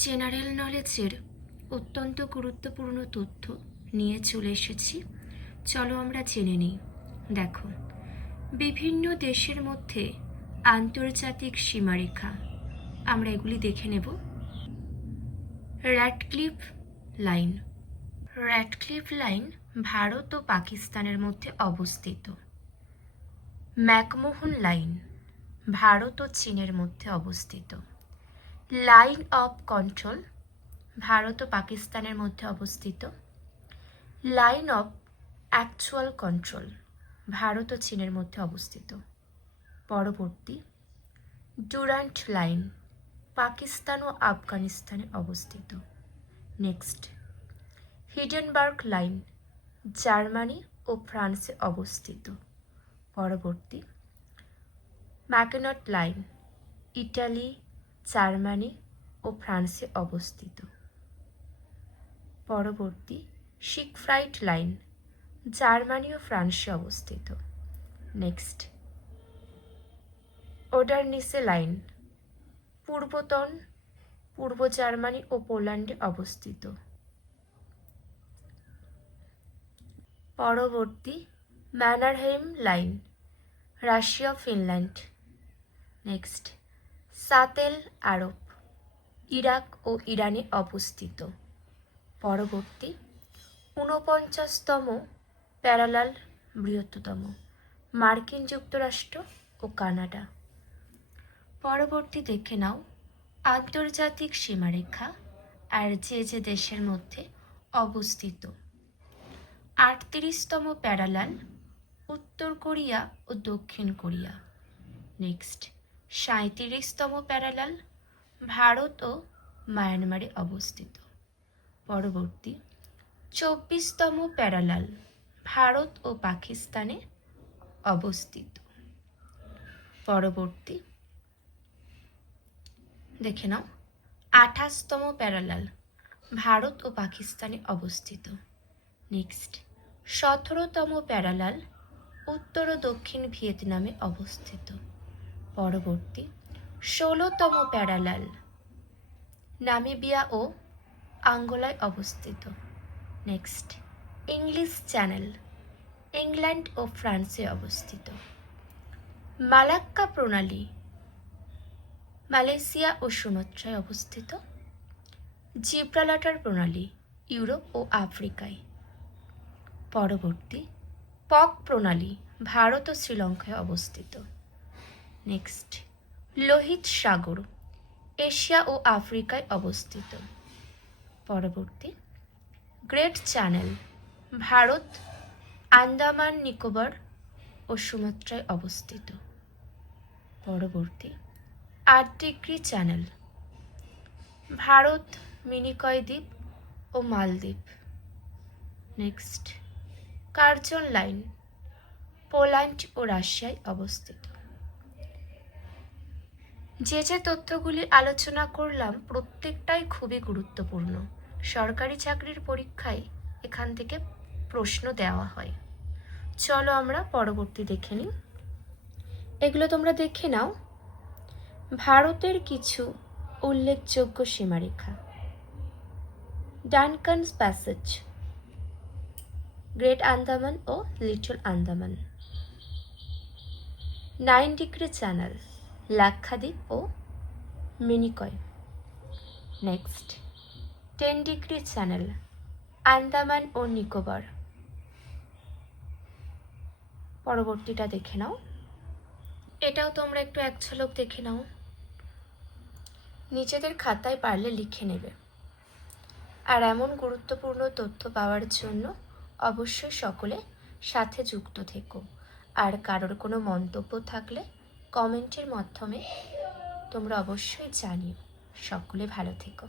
General নলেজের অত্যন্ত গুরুত্বপূর্ণ তথ্য নিয়ে চলে এসেছি। চলো আমরা জেনে নিই। দেখো, বিভিন্ন দেশের মধ্যে আন্তর্জাতিক সীমারেখা আমরা এগুলি দেখে নেব। Radcliffe line. Radcliffe line Bharat ও পাকিস্তানের মধ্যে অবস্থিত। ম্যাকমোহন লাইন ভারত ও চীনের মধ্যে অবস্থিত। লাইন অফ কন্ট্রোল ভারত ও পাকিস্তানের মধ্যে অবস্থিত। Line of actual control Bharat ও চীনের মধ্যে অবস্থিত। পরবর্তী, ডুরান্ট লাইন পাকিস্তান ও আফগানিস্তানে অবস্থিত। নেক্সট, হিডেনবার্গ লাইন জার্মানি ও ফ্রান্সে অবস্থিত। পরবর্তী, ম্যাকনট লাইন ইটালি, জার্মানি ও ফ্রান্সে অবস্থিত। পরবর্তী, সিগফ্রাইড লাইন জার্মানি ও ফ্রান্সে অবস্থিত। নেক্সট, ওডারনিসে লাইন পূর্বতন পূর্ব জার্মানি ও পোল্যান্ডে অবস্থিত। পরবর্তী, ম্যানারহেইম লাইন রাশিয়া, ফিনল্যান্ড। নেক্সট, সাতেল আরব ইরাক ও ইরানে অবস্থিত। পরবর্তী, 49তম প্যারালাল বৃহত্তম মার্কিন যুক্তরাষ্ট্র ও কানাডা। পরবর্তী দেখে নাও আন্তর্জাতিক সীমারেখা আর যে দেশের মধ্যে অবস্থিত। 38তম প্যারালাল উত্তর কোরিয়া ও দক্ষিণ কোরিয়া। নেক্সট, 37তম প্যারালাল ভারত ও মায়ানমারে অবস্থিত। পরবর্তী, 24তম প্যারালাল ভারত ও পাকিস্তানে অবস্থিত। পরবর্তী দেখে নাও 28তম প্যারালাল ভারত ও পাকিস্তানে অবস্থিত। নেক্সট, 17তম প্যারালাল উত্তর ও দক্ষিণ ভিয়েতনামে অবস্থিত। পরবর্তী, 16তম প্যারালাল নামিবিয়া ও আঙ্গোলায় অবস্থিত। নেক্সট, ইংলিশ চ্যানেল ইংল্যান্ড ও ফ্রান্সে অবস্থিত। মালাক্কা প্রণালী মালয়েশিয়া ও সুমাত্রায় অবস্থিত। জিব্রাল্টার প্রণালী ইউরোপ ও আফ্রিকায়। পরবর্তী, পক প্রণালী ভারত ও শ্রীলঙ্কায় অবস্থিত। নেক্সট, লোহিত সাগর এশিয়া ও আফ্রিকায় অবস্থিত। পরবর্তী, গ্রেট চ্যানেল ভারত, আন্দামান নিকোবর ও সুমাত্রায় অবস্থিত। পরবর্তী, 8 ডিগ্রি চ্যানেল ভারত, মিনিকয় দ্বীপ ও মালদ্বীপ। নেক্সট, কার্জন লাইন পোল্যান্ড ও রাশিয়ায় অবস্থিত। যে তথ্যগুলি আলোচনা করলাম প্রত্যেকটাই খুবই গুরুত্বপূর্ণ। সরকারি চাকরির পরীক্ষায় এখান থেকে প্রশ্ন দেওয়া হয়। চলো আমরা পরবর্তী দেখে নিই। এগুলো তোমরা দেখে নাও। ভারতের কিছু উল্লেখযোগ্য সীমারেখা: ডানকানস প্যাসেজ, গ্রেট আন্দামান ও Little Andaman. 9 degree channel Lakshadweep ও Minicoy. Next, 10 degree channel Andaman ও নিকোবর। পরবর্তীটা দেখে নাও। এটাও তোমরা একটু এক ঝলক দেখে নাও, নিজেদের খাতায় পারলে লিখে নেবে। আর এমন গুরুত্বপূর্ণ তথ্য পাওয়ার জন্য অবশ্যই সকলে সাথে যুক্ত থেকো। আর কারোর কোনো মন্তব্য থাকলে কমেন্টের মাধ্যমে তোমরা অবশ্যই জানিও। সকলে ভালো থেকো।